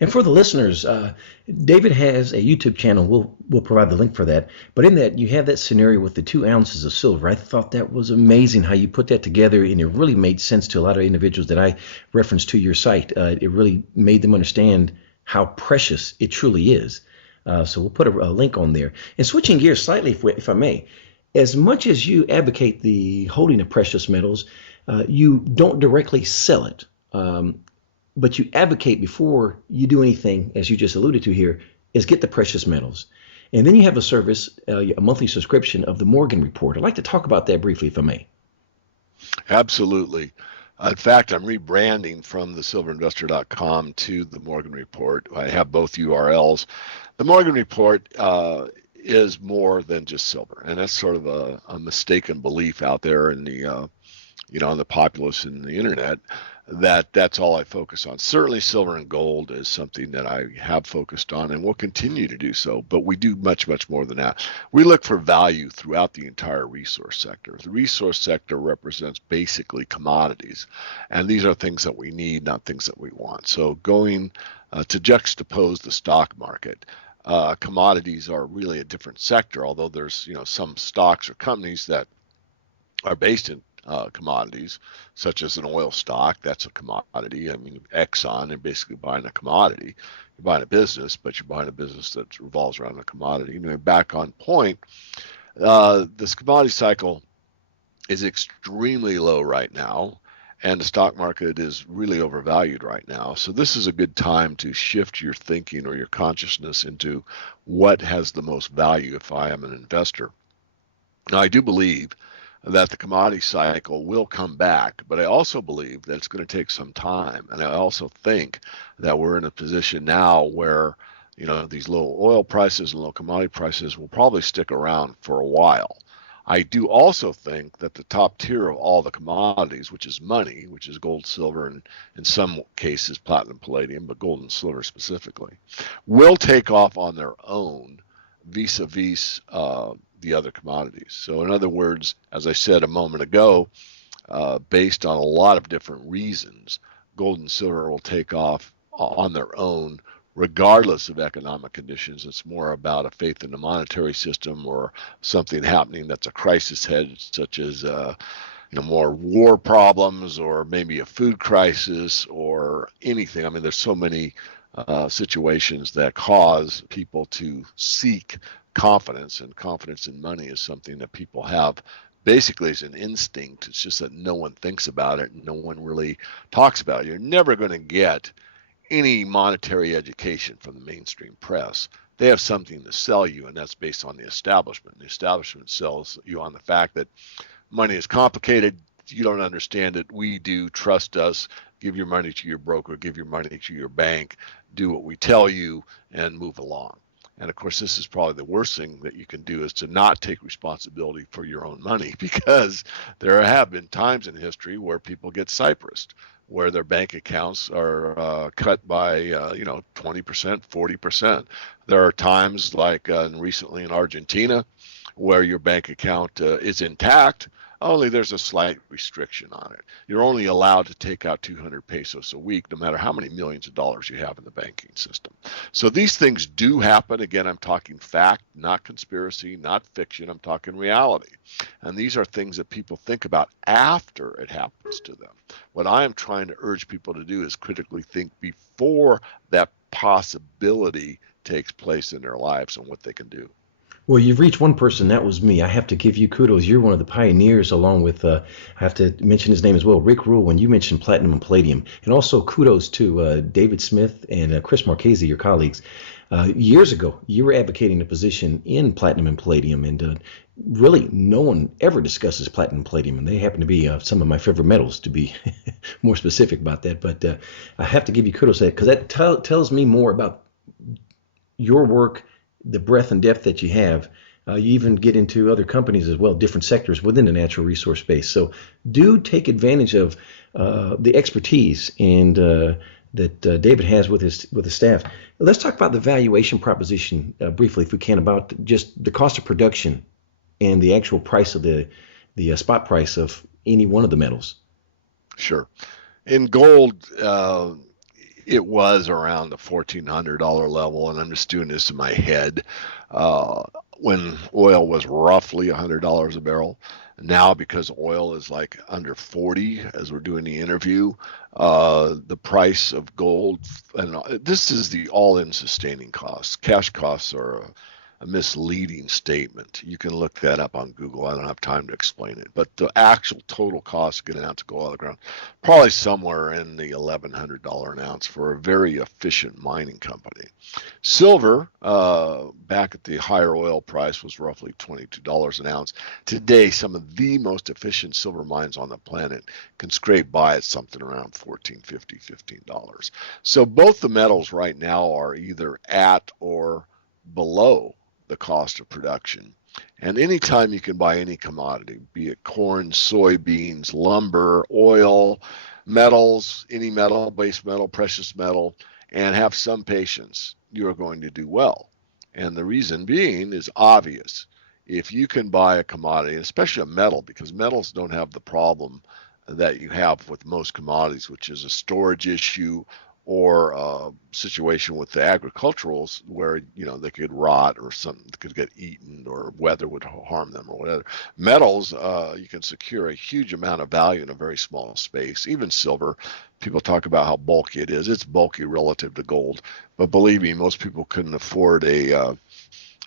And for the listeners, David has a YouTube channel. We'll provide the link for that. But in that, you have that scenario with the 2 ounces of silver. I thought that was amazing how you put that together, and it really made sense to a lot of individuals that I referenced to your site. It really made them understand how precious it truly is. So we'll put a link on there. And switching gears slightly, if I may, as much as you advocate the holding of precious metals, you don't directly sell it. But you advocate before you do anything, as you just alluded to here, is get the precious metals. And then you have a service, a monthly subscription of the Morgan Report. I'd like to talk about that briefly, if I may. Absolutely. In fact, I'm rebranding from the silverinvestor.com to the Morgan Report. I have both URLs. The Morgan Report is more than just silver, and that's sort of a mistaken belief out there in the in the populace and the internet, that's all I focus on. Certainly silver and gold is something that I have focused on and will continue to do so, but we do much, much more than that. We look for value throughout the entire resource sector. The resource sector represents basically commodities, and these are things that we need, not things that we want. So going to juxtapose the stock market, commodities are really a different sector, although there's some stocks or companies that are based in commodities, such as an oil stock. That's a commodity. I mean, Exxon, they're basically buying a commodity. You're buying a business, but you're buying a business that revolves around a commodity. Back on point, this commodity cycle is extremely low right now, and the stock market is really overvalued right now. So this is a good time to shift your thinking or your consciousness into what has the most value if I am an investor. Now, I do believe that the commodity cycle will come back, but I also believe that it's going to take some time. And I also think that we're in a position now where, these low oil prices and low commodity prices will probably stick around for a while. I do also think that the top tier of all the commodities, which is money, which is gold, silver, and in some cases platinum, palladium, but gold and silver specifically, will take off on their own vis-a-vis the other commodities. So in other words, as I said a moment ago, based on a lot of different reasons, gold and silver will take off on their own regardless of economic conditions. It's more about a faith in the monetary system or something happening that's a crisis hedge, such as more war problems or maybe a food crisis or anything. I mean, there's so many situations that cause people to seek confidence, and confidence in money is something that people have basically as an instinct. It's just that no one thinks about it and no one really talks about it. You're never going to get any monetary education from the mainstream press. They have something to sell you, and that's based on the establishment. The establishment sells you on the fact that money is complicated. You don't understand it. We do. Trust us. Give your money to your broker. Give your money to your bank. Do what we tell you and move along. And of course, this is probably the worst thing that you can do, is to not take responsibility for your own money, because there have been times in history where people get cypressed, where their bank accounts are cut by 20%, 40%. There are times like recently in Argentina where your bank account is intact, only there's a slight restriction on it. You're only allowed to take out 200 pesos a week, no matter how many millions of dollars you have in the banking system. So these things do happen. Again, I'm talking fact, not conspiracy, not fiction. I'm talking reality. And these are things that people think about after it happens to them. What I am trying to urge people to do is critically think before that possibility takes place in their lives and what they can do. Well, you've reached one person. That was me. I have to give you kudos. You're one of the pioneers, along with, I have to mention his name as well, Rick Rule, when you mentioned platinum and palladium. And also kudos to David Smith and Chris Marchese, your colleagues. Years ago, you were advocating a position in platinum and palladium, and really no one ever discusses platinum and palladium, and they happen to be some of my favorite metals, to be more specific about that. But I have to give you kudos for that, because that tells me more about your work, the breadth and depth that you have. You even get into other companies as well, different sectors within the natural resource space. So do take advantage of the expertise and that David has with his staff. Let's talk about the valuation proposition briefly, if we can, about just the cost of production and the actual price of the spot price of any one of the metals. Sure. In gold, it was around the $1,400 level, and I'm just doing this in my head, when oil was roughly $100 a barrel. Now, because oil is like under 40 as we're doing the interview, the price of gold, and this is the all-in sustaining costs. Cash costs are a misleading statement. You can look that up on Google. I don't have time to explain it. But the actual total cost of getting out to gold out of the ground, probably somewhere in the $1,100 an ounce for a very efficient mining company. Silver, back at the higher oil price, was roughly $22 an ounce. Today, some of the most efficient silver mines on the planet can scrape by at something around $14.50, $15. So both the metals right now are either at or below the cost of production. And anytime you can buy any commodity, be it corn, soybeans, lumber, oil, metals, any metal, base metal, precious metal, and have some patience, you are going to do well. And the reason being is obvious. If you can buy a commodity, especially a metal, because metals don't have the problem that you have with most commodities, which is a storage issue or a situation with the agriculturals where they could rot or something could get eaten or weather would harm them or whatever. Metals, you can secure a huge amount of value in a very small space. Even silver, people talk about how bulky it is. It's bulky relative to gold, but believe me, most people couldn't afford a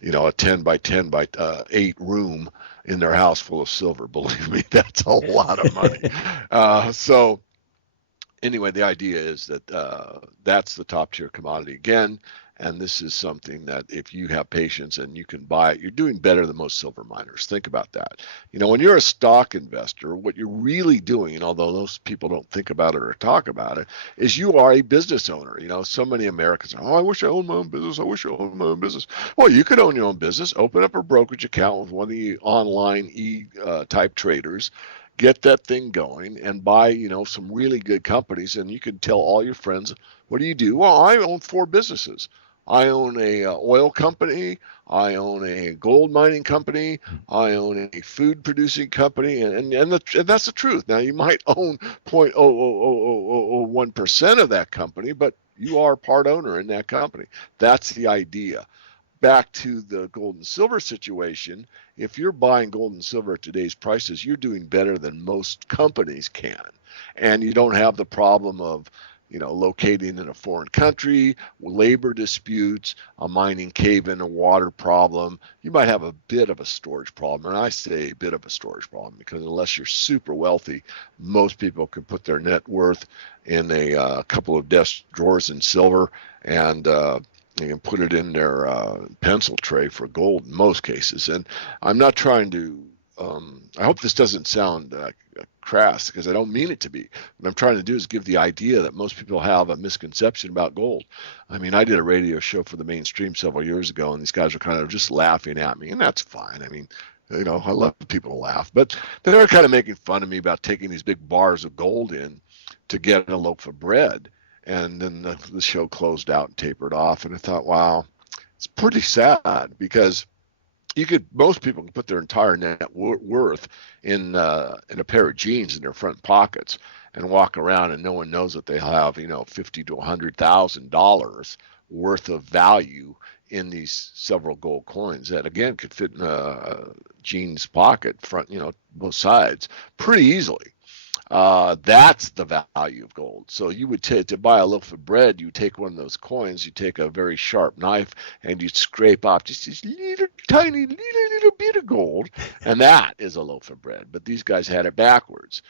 10 by 10 by 8 room in their house full of silver. Believe me, that's a lot of money. So anyway, the idea is that that's the top tier commodity again, and this is something that if you have patience and you can buy it, you're doing better than most silver miners. Think about that. When you're a stock investor, what you're really doing, and although those people don't think about it or talk about it, is you are a business owner. So many Americans are, I wish I owned my own business. I wish I owned my own business. Well, you could own your own business, open up a brokerage account with one of the online type traders, get that thing going and buy, some really good companies, and you can tell all your friends, what do you do? Well, I own 4 businesses. I own a oil company, I own a gold mining company, I own a food producing company, and that's the truth. Now, you might own 0.00001% of that company, but you are part owner in that company. That's the idea. Back to the gold and silver situation, if you're buying gold and silver at today's prices, you're doing better than most companies can. And you don't have the problem of, locating in a foreign country, labor disputes, a mining cave-in, a water problem. You might have a bit of a storage problem. And I say a bit of a storage problem because unless you're super wealthy, most people can put their net worth in a couple of desk drawers in silver and you can put it in their pencil tray for gold in most cases. And I'm not trying to, I hope this doesn't sound crass because I don't mean it to be. What I'm trying to do is give the idea that most people have a misconception about gold. I mean, I did a radio show for the mainstream several years ago, and these guys were kind of just laughing at me, and that's fine. I mean, I love people to laugh, but they were kind of making fun of me about taking these big bars of gold in to get a loaf of bread. And then the show closed out and tapered off. And I thought, wow, it's pretty sad because most people can put their entire net worth in a pair of jeans in their front pockets and walk around and no one knows that they have, $50,000 to $100,000 worth of value in these several gold coins that again could fit in a jeans pocket front, both sides pretty easily. That's the value of gold. So you would to buy a loaf of bread, you take one of those coins, you take a very sharp knife, and you scrape off just this little tiny little bit of gold, and that is a loaf of bread. But these guys had it backwards.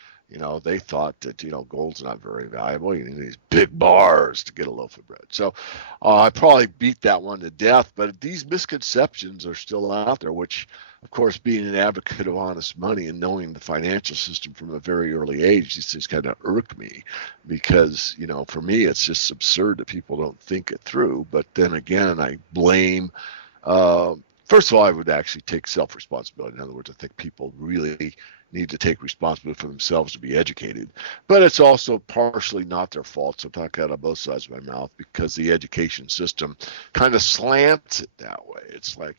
They thought that gold's not very valuable. You need these big bars to get a loaf of bread. So I probably beat that one to death. But these misconceptions are still out there, which of course, being an advocate of honest money and knowing the financial system from a very early age, these things kind of irk me because, for me, it's just absurd that people don't think it through. But then again, I blame, first of all, I would actually take self-responsibility. In other words, I think people really need to take responsibility for themselves to be educated. But it's also partially not their fault. So I'm talking out of both sides of my mouth because the education system kind of slants it that way. It's like,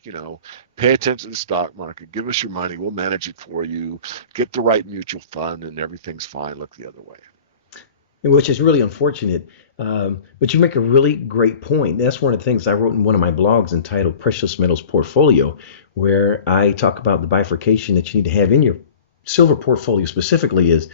pay attention to the stock market, give us your money, we'll manage it for you, get the right mutual fund, and everything's fine. Look the other way. which is really unfortunate. But you make a really great point. That's one of the things I wrote in one of my blogs entitled Precious Metals Portfolio, where I talk about the bifurcation that you need to have in your silver portfolio specifically is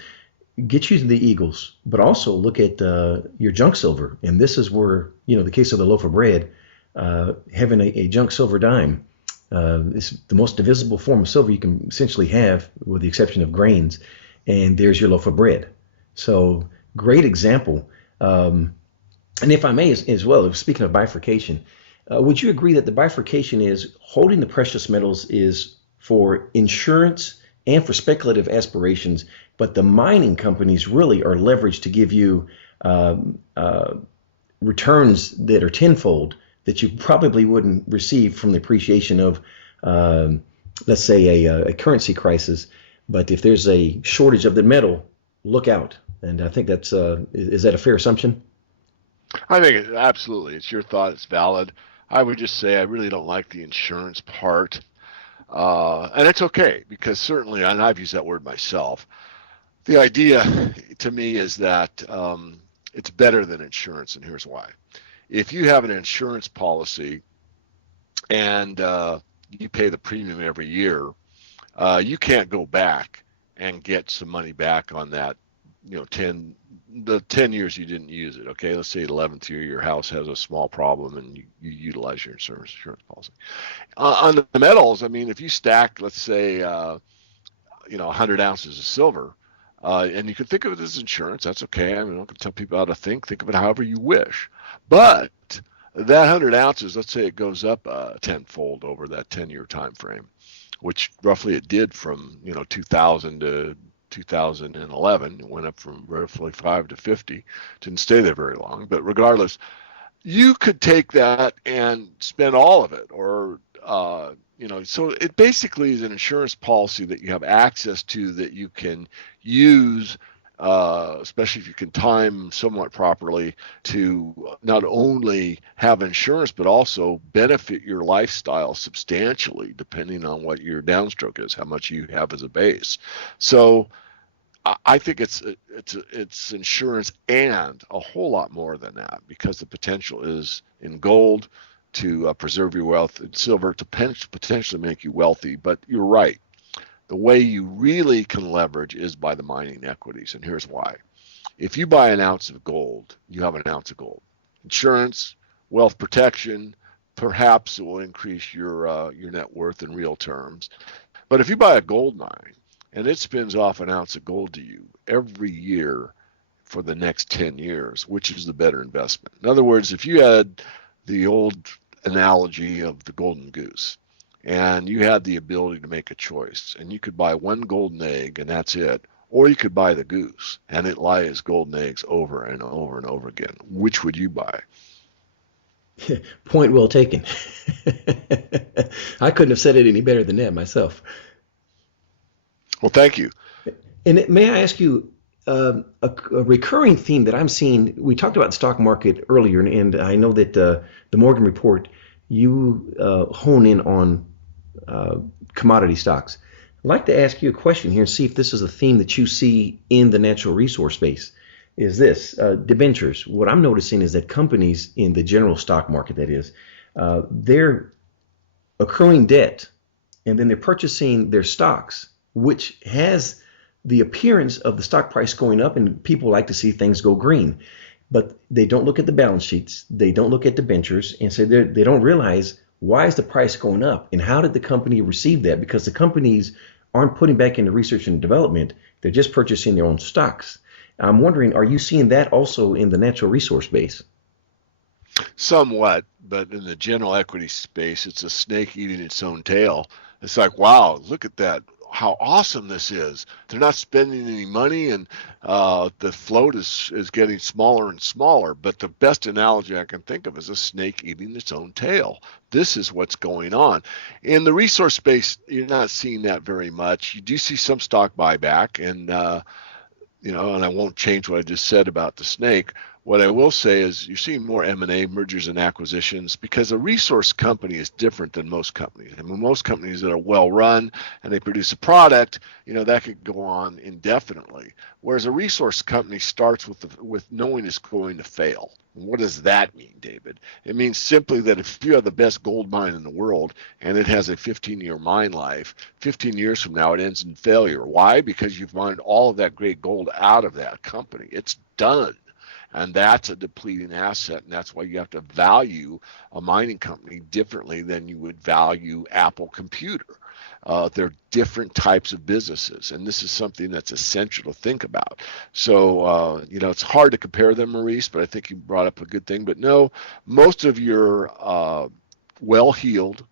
get you the Eagles, but also look at your junk silver. And this is where, the case of the loaf of bread, having a junk silver dime is the most divisible form of silver you can essentially have, with the exception of grains. And there's your loaf of bread. So great example. And if I may, as well, speaking of bifurcation, would you agree that the bifurcation is holding the precious metals is for insurance and for speculative aspirations, but the mining companies really are leveraged to give you returns that are tenfold that you probably wouldn't receive from the appreciation of, let's say, a currency crisis. But if there's a shortage of the metal, look out. And I think is that a fair assumption? I think absolutely. It's your thought. It's valid. I would just say I really don't like the insurance part. And it's okay because certainly, and I've used that word myself, the idea to me is that it's better than insurance, and here's why. If you have an insurance policy and you pay the premium every year, you can't go back and get some money back on that, 10 years you didn't use it. Okay, let's say the 11th year your house has a small problem and you utilize your insurance policy. On the metals, I mean, if you stack, let's say, 100 ounces of silver, and you can think of it as insurance, that's okay. I mean, I'm not going to tell people how to think. Think of it however you wish. But that 100 ounces, let's say it goes up tenfold over that 10-year time frame, which roughly it did from 2000 to 2011. It went up from roughly 5 to 50. Didn't stay there very long, but regardless, you could take that and spend all of it, or so it basically is an insurance policy that you have access to that you can use, especially if you can time somewhat properly, to not only have insurance but also benefit your lifestyle substantially, depending on what your downstroke is, how much you have as a base. So I think it's insurance and a whole lot more than that, because the potential is in gold to preserve your wealth, and silver to potentially make you wealthy. But you're right. The way you really can leverage is by the mining equities, and here's why. If you buy an ounce of gold, you have an ounce of gold. Insurance, wealth protection, perhaps it will increase your net worth in real terms. But if you buy a gold mine and it spins off an ounce of gold to you every year for the next 10 years, which is the better investment? In other words, if you had the old analogy of the golden goose, and you had the ability to make a choice, and you could buy one golden egg and that's it, or you could buy the goose and it lays golden eggs over and over and over again. Which would you buy? Point well taken. I couldn't have said it any better than that myself. Well, thank you. And may I ask you, a recurring theme that I'm seeing, we talked about the stock market earlier, and I know that the Morgan Report, you hone in on commodity stocks. I'd like to ask you a question here and see if this is a theme that you see in the natural resource space. Is this debentures? What I'm noticing is that companies in the general stock market, that is, they're accruing debt and then they're purchasing their stocks, which has the appearance of the stock price going up, and people like to see things go green. But they don't look at the balance sheets, they don't look at debentures, and so they don't realize, why is the price going up and how did the company receive that? Because the companies aren't putting back into research and development, they're just purchasing their own stocks. I'm wondering, are you seeing that also in the natural resource base? Somewhat, but in the general equity space, it's a snake eating its own tail. It's like, wow, look at that. How awesome this is. They're not spending any money, and the float is getting smaller and smaller. But the best analogy I can think of is a snake eating its own tail. This is what's going on. In the resource space, you're not seeing that very much. You do see some stock buyback, and and I won't change what I just said about the snake. What I will say is you're seeing more M&A, mergers and acquisitions, because a resource company is different than most companies. I mean, most companies that are well run and they produce a product, that could go on indefinitely. Whereas a resource company starts with knowing it's going to fail. And what does that mean, David? It means simply that if you have the best gold mine in the world and it has a 15-year mine life, 15 years from now it ends in failure. Why? Because you've mined all of that great gold out of that company. It's done. And that's a depleting asset, and that's why you have to value a mining company differently than you would value Apple Computer. They're different types of businesses, and this is something that's essential to think about. So, it's hard to compare them, Maurice, but I think you brought up a good thing. But no, most of your well-heeled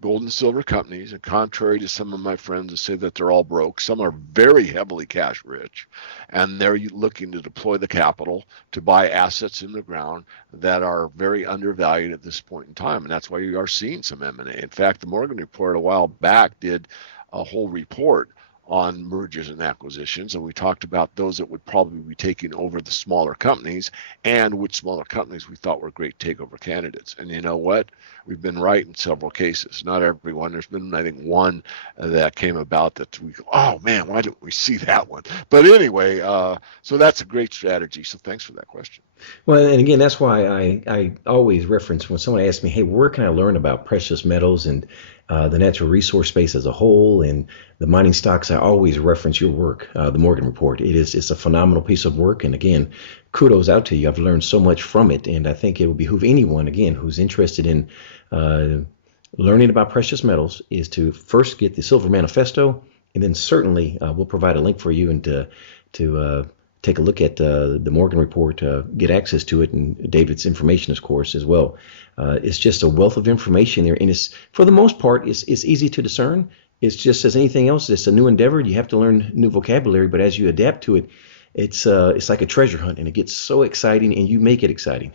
gold and silver companies, and contrary to some of my friends that say that they're all broke, some are very heavily cash rich, and they're looking to deploy the capital to buy assets in the ground that are very undervalued at this point in time, and that's why you are seeing some M&A. In fact, the Morgan Report a while back did a whole report on mergers and acquisitions, and we talked about those that would probably be taking over the smaller companies and which smaller companies we thought were great takeover candidates. And you know what? We've been right in several cases. Not everyone. There's been, I think, one that came about that we go, oh man, why didn't we see that one? But anyway, so that's a great strategy. So thanks for that question. Well, and again, that's why I always reference when someone asks me, hey, where can I learn about precious metals and the natural resource space as a whole and the mining stocks, I always reference your work, the Morgan Report. It's a phenomenal piece of work. And again, kudos out to you. I've learned so much from it. And I think it would behoove anyone, again, who's interested in learning about precious metals is to first get the Silver Manifesto. And then certainly we'll provide a link for you and to take a look at the Morgan Report, get access to it, and David's information, of course, as well. It's just a wealth of information there, and it's for the most part, it's easy to discern. It's just as anything else. It's a new endeavor. You have to learn new vocabulary, but as you adapt to it, it's like a treasure hunt, and it gets so exciting, and you make it exciting.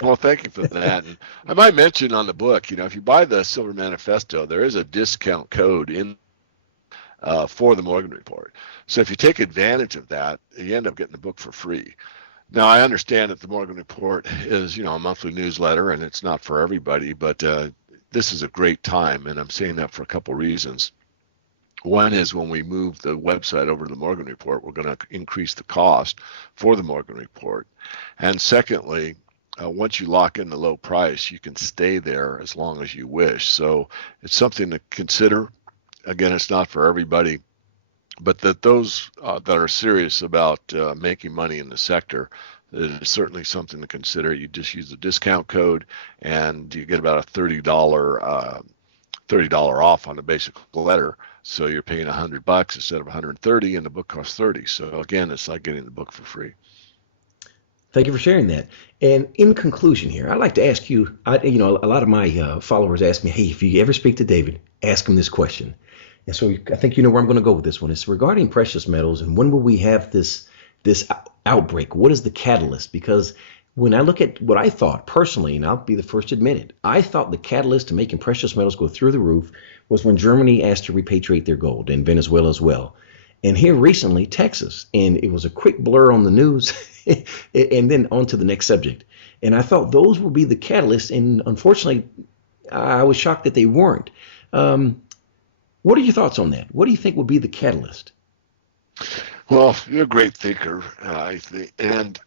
Well, thank you for that. And I might mention on the book, if you buy the Silver Manifesto, there is a discount code in for the Morgan Report. So if you take advantage of that, you end up getting the book for free. Now, I understand that the Morgan Report is, a monthly newsletter, and it's not for everybody, but this is a great time, and I'm saying that for a couple reasons. One is when we move the website over to the Morgan Report, we're going to increase the cost for the Morgan Report. And secondly, once you lock in the low price, you can stay there as long as you wish. So it's something to consider. Again, it's not for everybody, but that those that are serious about making money in the sector, it is certainly something to consider. You just use the discount code, and you get about a $30 off on the basic letter. So you're paying $100 instead of $130, and the book costs $30. So again, it's like getting the book for free. Thank you for sharing that. And in conclusion here, I'd like to ask you, a lot of my followers ask me, hey, if you ever speak to David, ask him this question. And so I think you know where I'm going to go with this one. It's regarding precious metals, and when will we have this outbreak? What is the catalyst? Because when I look at what I thought personally, and I'll be the first to admit it, I thought the catalyst to making precious metals go through the roof was when Germany asked to repatriate their gold, and Venezuela as well. And here recently, Texas, and it was a quick blur on the news, and then on to the next subject. And I thought those would be the catalyst, and unfortunately, I was shocked that they weren't. What are your thoughts on that? What do you think would be the catalyst? Well, you're a great thinker, I think, and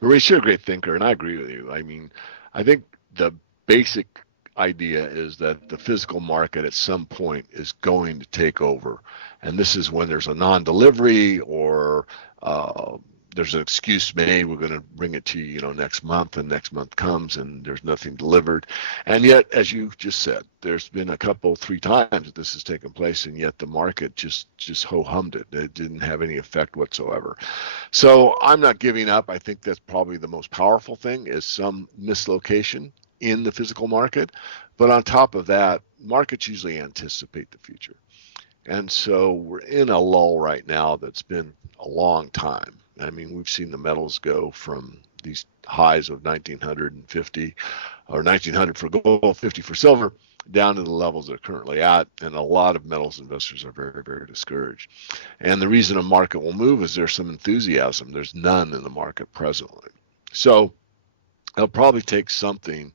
Maurice, you're a great thinker, and I agree with you. I mean, I think the basic idea is that the physical market at some point is going to take over, and this is when there's a non-delivery or there's an excuse made, we're going to bring it to you, next month, and next month comes and there's nothing delivered. And yet, as you just said, there's been three times that this has taken place, and yet the market just ho-hummed it. It didn't have any effect whatsoever. So I'm not giving up. I think that's probably the most powerful thing is some mislocation in the physical market. But on top of that, markets usually anticipate the future. And so we're in a lull right now that's been a long time. I mean, we've seen the metals go from these highs of 1950 or 1900 for gold, 50 for silver, down to the levels they're currently at, and a lot of metals investors are very, very discouraged. And the reason a market will move is there's some enthusiasm. There's none in the market presently. So it'll probably take something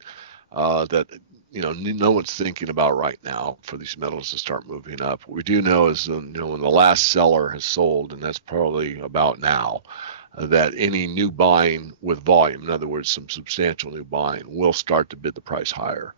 that no one's thinking about right now for these metals to start moving up. What we do know is when the last seller has sold, and that's probably about now, that any new buying with volume, in other words, some substantial new buying, will start to bid the price higher.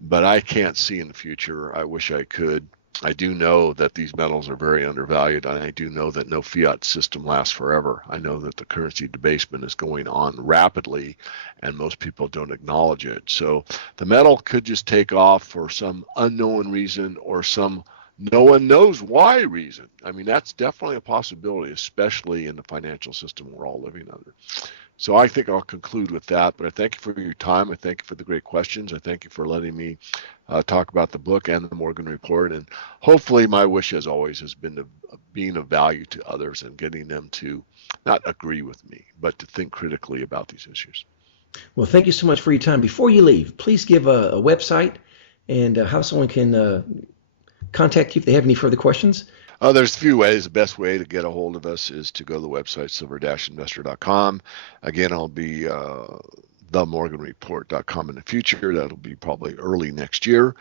But I can't see in the future. I wish I could. I do know that these metals are very undervalued, and I do know that no fiat system lasts forever. I know that the currency debasement is going on rapidly, and most people don't acknowledge it. So the metal could just take off for some unknown reason or some no one knows why reason. I mean, that's definitely a possibility, especially in the financial system we're all living under. So I think I'll conclude with that, but I thank you for your time. I thank you for the great questions. I thank you for letting me talk about the book and the Morgan Report. And hopefully my wish, as always, has been to being of value to others and getting them to not agree with me, but to think critically about these issues. Well, thank you so much for your time. Before you leave, please give a website and how someone can contact you if they have any further questions. There's a few ways. The best way to get a hold of us is to go to the website silver-investor.com. Again, I'll be TheMorganReport.com in the future. That'll be probably early next year.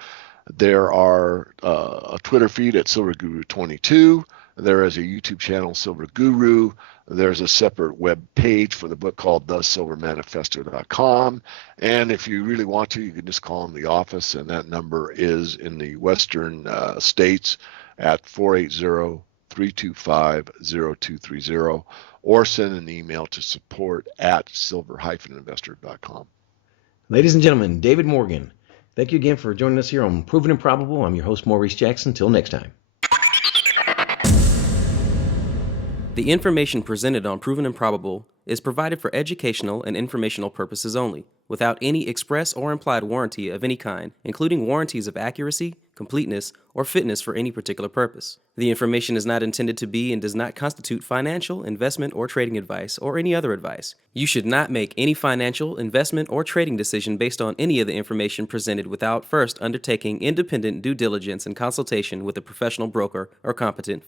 There are a Twitter feed at Silver Guru 22. There is a YouTube channel, Silver Guru. There's a separate web page for the book called thesilvermanifesto.com. And if you really want to, you can just call in the office, and that number is in the western states at 480-325-0230, or send an email to support@silver-investor.com. Ladies and gentlemen, David Morgan, thank you again for joining us here on Proven and Probable. I'm your host, Maurice Jackson. Till next time. The information presented on Proven and Probable is provided for educational and informational purposes only, without any express or implied warranty of any kind, including warranties of accuracy, completeness, or fitness for any particular purpose. The information is not intended to be and does not constitute financial, investment, or trading advice, or any other advice. You should not make any financial, investment, or trading decision based on any of the information presented without first undertaking independent due diligence and consultation with a professional broker or competent